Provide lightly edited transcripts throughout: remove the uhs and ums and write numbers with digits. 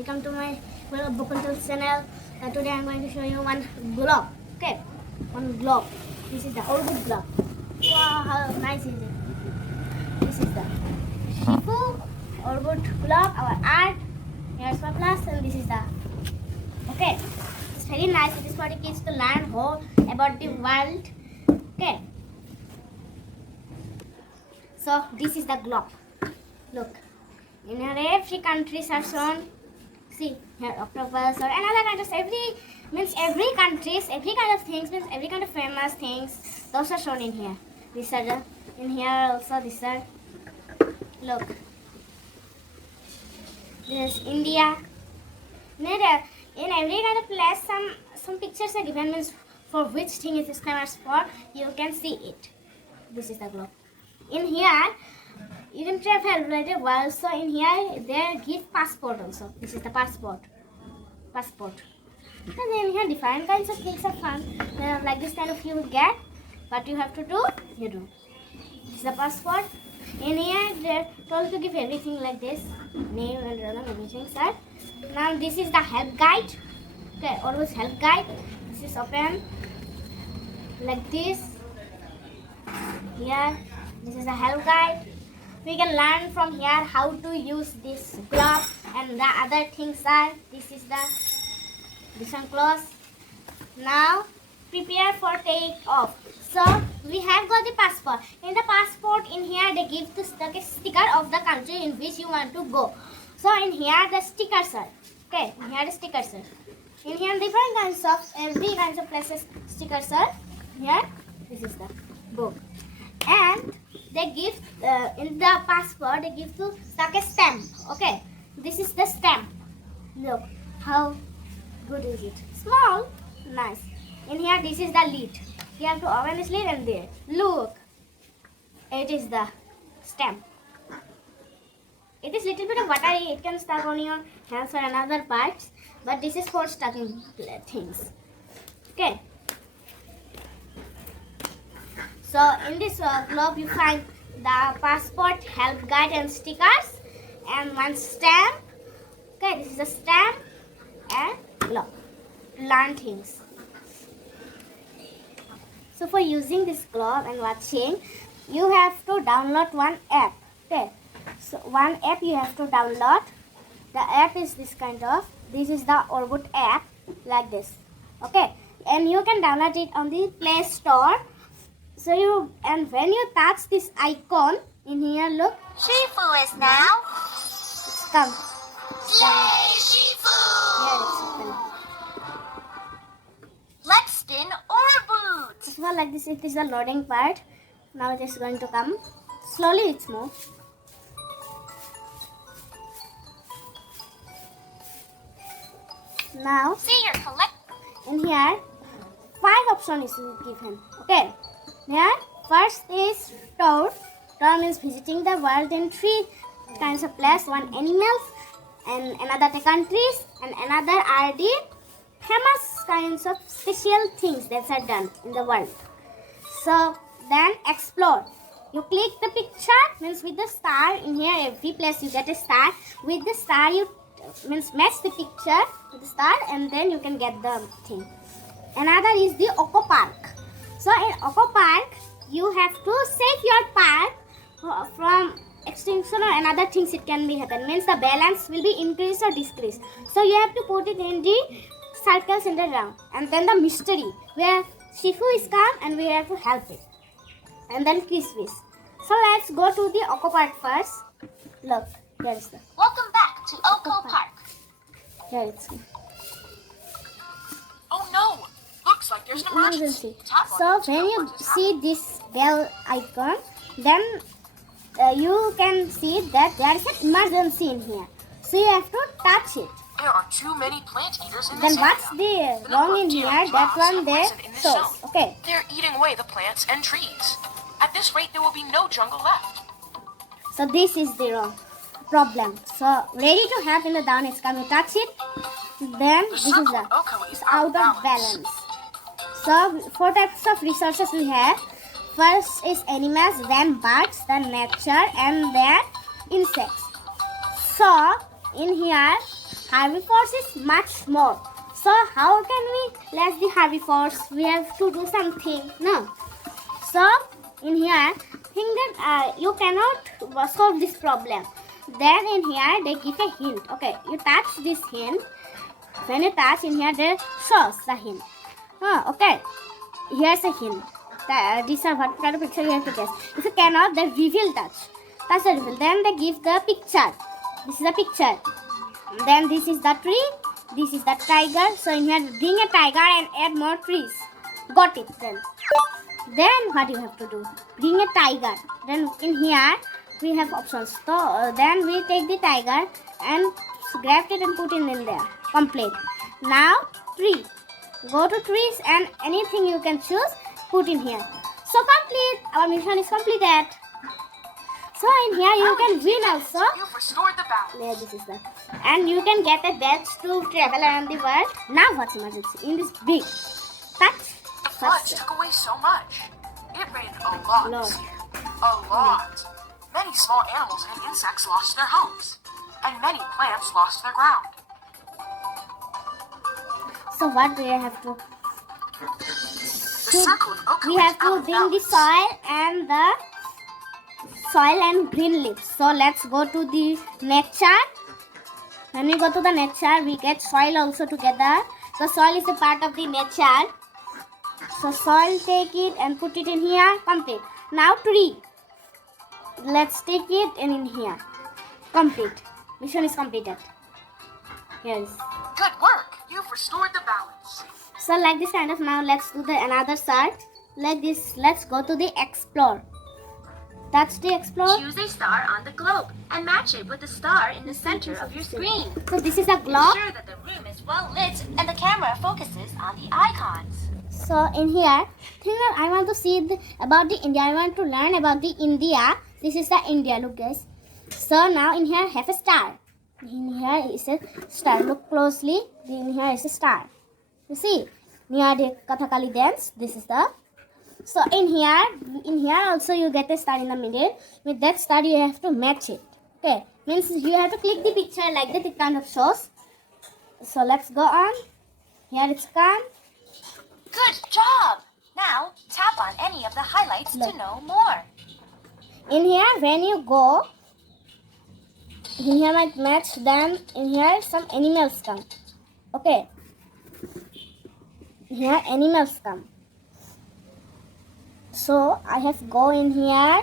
Welcome to my Bokuntal's channel. Today I'm going to show you one globe. Okay, one globe. This is the orboot globe. Wow, how nice is it? This is the Shifu orboot globe, our art. Here's my plus, and this is the. Okay, it's very nice. It is for the kids to learn more about the world. Okay. So this is the globe. Look, in here every countries are shown. See here octopus or another kind of every countries, every kind of things means every kind of famous things. Those are shown in here. These are the, in here also. These are. Look, this is India. In every kind of place, some pictures are given means for which thing it is famous for. You can see it. This is the globe. In here, you can travel around the world. So in here, they give passport also. This is the passport. And then here, different kinds of things are found. Like this kind of you will get. What you have to do, you do. This is the passport. In here, they're told to give everything like this. Name and random everything, sir. Now this is the help guide. Okay, always help guide. This is open like this. Here, this is the help guide. We can learn from here how to use this globe, and the other things are. This is this one close. Now prepare for take off. So we have got the passport. In the passport, in here they give the sticker of the country in which you want to go. So in here the stickers are. Okay, in here the stickers are. In here different kinds of every kinds of places stickers are. Here this is the book, and they give in the passport they give to stuck a stamp. Okay, this is the stamp. Look how good is it? Small, nice. In here this is the lid. You have to open this lid and there. Look, it is the stamp. It is little bit of buttery. It can stuck on your hands or another parts, but this is for stucking things. Okay. So in this globe you find the passport, help guide and stickers, and one stamp. Okay, this is a stamp and globe. Learn things. So for using this globe and watching, you have to download one app. Okay. So one app you have to download. The app is this kind of. This is the orboot app like this. Okay. And you can download it on the Play Store. So and when you touch this icon in here, look. Shifu is now. It's come. Yay, Shifu! Here it's open. Let's spin orboot. It's not like this. It is the loading part. Now it is going to come. Slowly it's move. Now See your collect. in here 5 options is given. Okay. Here first is tour. Tour means visiting the world in 3 kinds of place. One animals, and another the countries, and another are the famous kinds of special things that are done in the world. So then explore. You click the picture means with the star. In here every place you get a star. With the star you means match the picture with the star, and then you can get the thing. Another is the Eco Park. So in Eco Park you have to save your park from extinction or another things it can be happen. Means the balance will be increased or decreased. So you have to put it in the circles in the round, and then the mystery where Shifu is come and we have to help it, and then quiz. So let's go to the Eco Park first. Look, here is the Welcome back to Oko Park. here it's Oh no! Looks like there's an emergency. emergency. Tap on So it to when know you what is see this bell icon, then you can see that there is an emergency in here. So you have to touch it. There are too many plant eaters in Then this what's area. the The wrong number in of here? deer That giraffes one have there risen in this shows. zone. Okay. They're eating away the plants and trees. At this rate, there will be no jungle left. So this is the wrong problem. So ready to have in the down is come. You touch it. Then The this is circle the of Oko is it's out of balance. balance. So 4 types of resources we have. First is animals, then birds, then nature, and then insects. So in here herbivores is much more. So how can we let the herbivores? We have to do something. No. So in here, think that you cannot solve this problem. Then in here they give a hint. Okay, you touch this hint. When you touch in here, they shows the hint. Okay, here's a hint. These are what kind of picture you have to guess. If you cannot, then reveal touch. Touch the reveal. Then they give the picture. This is the picture. Then this is the tree. This is the tiger. So in here, bring a tiger and add more trees. Got it then. Then what you have to do? Bring a tiger. Then in here we have options. So then we take the tiger and grab it and put it in there. Complete. Now tree. Go to trees and anything you can choose, put in here. So complete. Our mission is completed. So in here you can win also. You've restored the balance. Yeah, this is the. And you can get a badge to travel around the world. Now what's emergency? In this big touch. The floods took away so much. It rained a lot Lord. this year. A lot. Many small animals and insects lost their homes. And many plants lost their ground. So what do you have to? The circle of oak We is have out to of bring the balance. soil and green leaves. So let's go to the nature. When we go to the nature, we get soil also together. The soil is a part of the nature. So soil, take it and put it in here. Complete. Now tree. Let's take it and in here. Complete. Mission is completed. Yes. Good work. You've restored the balance. So like this kind of, now let's do the another search. Like this, let's go to the explore. That's the explore. Choose a star on the globe and match it with the star in the center of your screen. So this is a globe. Ensure that the room is well lit and the camera focuses on the icons. So in here, think that I want to see about the India. I want to learn about the India. This is the India. Look guys. So now in here have a star. In here is a star. Look closely. In here is a star. You see, near the Kathakali dance. This is the. So in here also you get a star in the middle. With that star you have to match it. Okay, means you have to click the picture like that. It kind of shows. So let's go on. Here it's come. Good job! Now tap on any of the highlights Look. to know more. In here when you go, in here might match, then in here some animals come. Okay, here animals come. So I have go in here,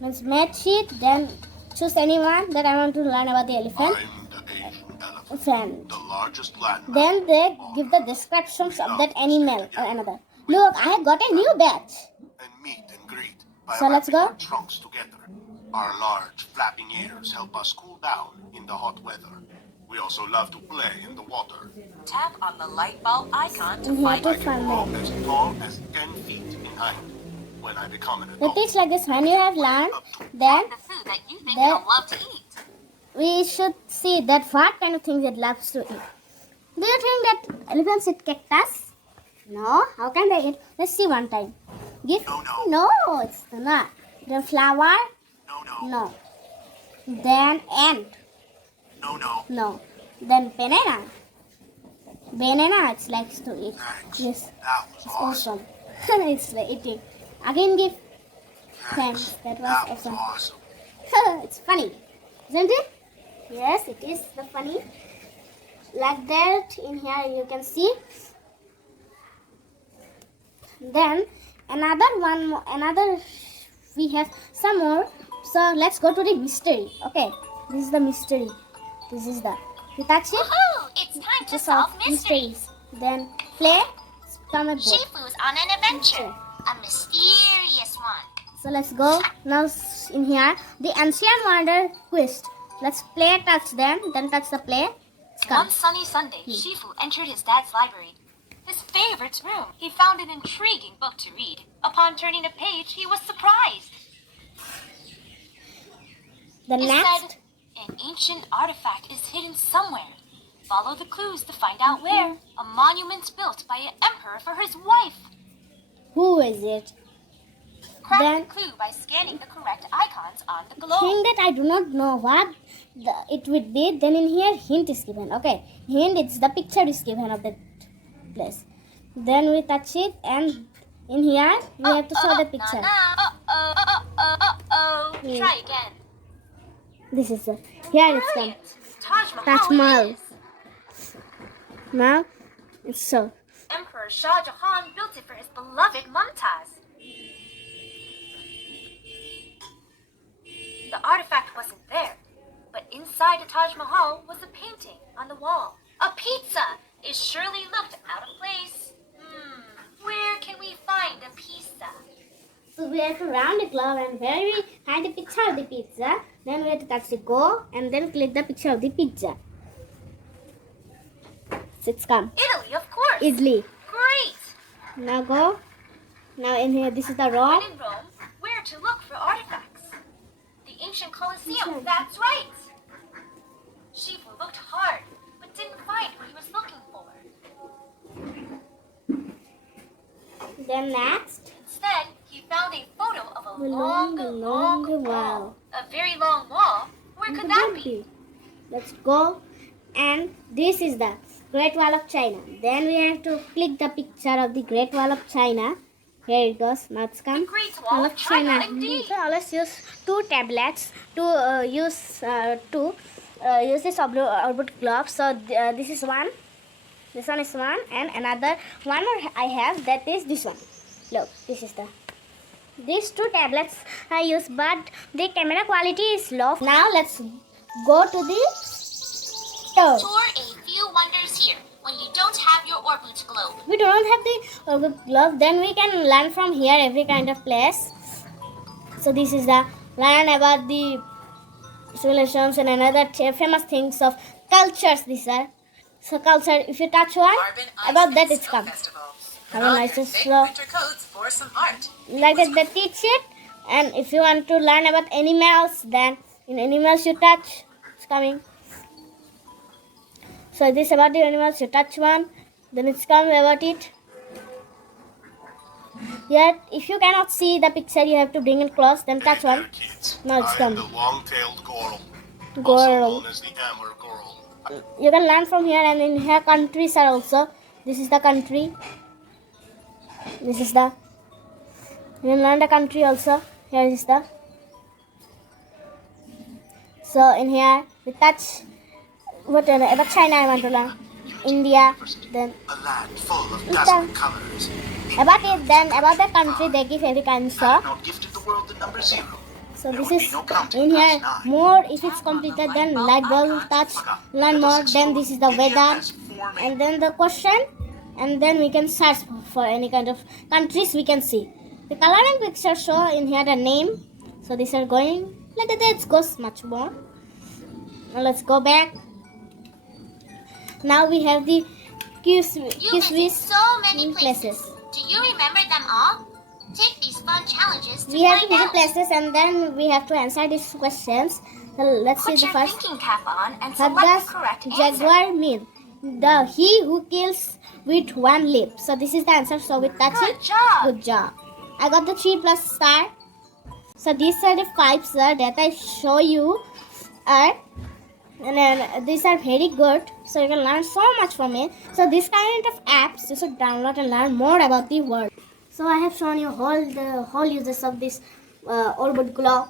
means match it, then choose anyone that I want to learn about the elephant. I'm the Asian elephant, Elephant. the largest land. Then they give the descriptions of that animal or another. Look, I have got a new badge. And meet and greet by So let's wrapping go. our trunks together. Our large flapping ears help us cool down in the hot weather. We also love to play in the water. Tap on the light bulb icon We have to I can find grow it. as tall as 10 feet in height. When I become an They adult, teach like this. When you have learned, then the food that you think There- you'll love to eat. we should see that what kind of things it loves to eat. Do you think that elephants eat cactus? No. How can they eat? Let's see one time. Give? No. No, it's not. Then flower? no, No. Then ant? no. No. Then banana? Banana it likes to eat. Thanks. Yes. That was It's awesome. awesome. It's like eating. Again give. Thanks. That was That was awesome. awesome. It's funny, isn't it? Yes, it is the funny. Like that, in here you can see. Then another we have some more. So let's go to the mystery. Okay, this is the mystery. This is the. You touch it? Woohoo! It's time to To solve solve mysteries. Then play. Become a book. Shifu's on an adventure. A mysterious one. So let's go. Now in here, the ancient wonder quest. Let's play, touch them, then touch the play. It's come. One sunny Sunday, Shifu entered his dad's library. His favorite room. He found an intriguing book to read. Upon turning a page, he was surprised. The It next, said, an ancient artifact is hidden somewhere. Follow the clues to find out where. A monument built by an emperor for his wife. who is it? Crack Then- the clue by scanning the correct icons on the globe. Thing that I do not know what it would be. Then in here hint is given. Okay, hint, it's the picture is given of that place. Then we touch it, and in here we have to show the picture. Hmm. Try again. This is it. Here it's come. Brilliant. Taj Taj Mahal. Mahal it is. Now it's so. Emperor Shah Jahan built it for his beloved Mumtaz. The artifact wasn't there, but inside the Taj Mahal was a painting on the wall. A pizza! It surely looked out of place. Where can we find a pizza? So we have to round the globe, and where we find the picture of the pizza, then we have to touch the go and then click the picture of the pizza. So it's come. Italy, of course. Easily. Great! Now go. Now in here, this is the Rome. When in Rome, where to look for artifacts? The ancient Colosseum, Colosseum. that's right! Shifu looked hard, but didn't find what he was looking for. Then next, Instead, he found a photo of a a long wall. A very long wall? Where could that be? Let's go. And this is the Great Wall of China. Then we have to click the picture of the Great Wall of China. Here it goes. Now it's come. The Great Wall of China, indeed. So let's use two tablets to use this orboot globe. So this is one. This one is one, and another one I have, that is this one. Look, this is the. These two tablets I use, but the camera quality is low. Now let's go to the store. Tour a few wonders here when you don't have your orboot globe. We don't have the orboot globe, then we can learn from here every kind of place. So this is the learn about the civilizations and another famous things of cultures. These are. So culture, if you touch one, about that it's come. Have a nice slow. For some art. Like that they teach it. And if you want to learn about animals, then in animals you touch, it's coming. So this about the animals, you touch one, then it's coming about it. Yet if you cannot see the picture, you have to bring it close, then touch one. Kids, Now it's I am come. the long-tailed goral, also Goral. known as the amber goral. You can learn from here, and in here countries are also. This is the country. This is the. You can learn the country also. Here is the. So in here we touch. What about China I want to learn. India. Then A land full of It's dazzling done. colors. about it. Then about the country they give every answer. Not gifted the world the number 0. So There this would be is no counting in here past 9. more. If it's completed, then light bulb touch. Learn more. Then this is the weather. And then the question, and then we can search for any kind of countries we can see. The coloring picture show in here the name. So these are going like that. It goes much more. Now let's go back. Now we have the You quiz visit so many places. Do you remember them all? Take these fun challenges to We have to find visit out. places, and then we have to answer these questions. So let's see Put the your first. thinking cap on and What select does the correct answer. jaguar mean? The he who kills with one lip. So this is the answer. So we touch Good it. job. Good job. I got the 3+ star. So these are the 5 star that I show you. And then these are very good. So you can learn so much from it. So this kind of apps you should download and learn more about the world. So I have shown you the whole uses of this orboot globe.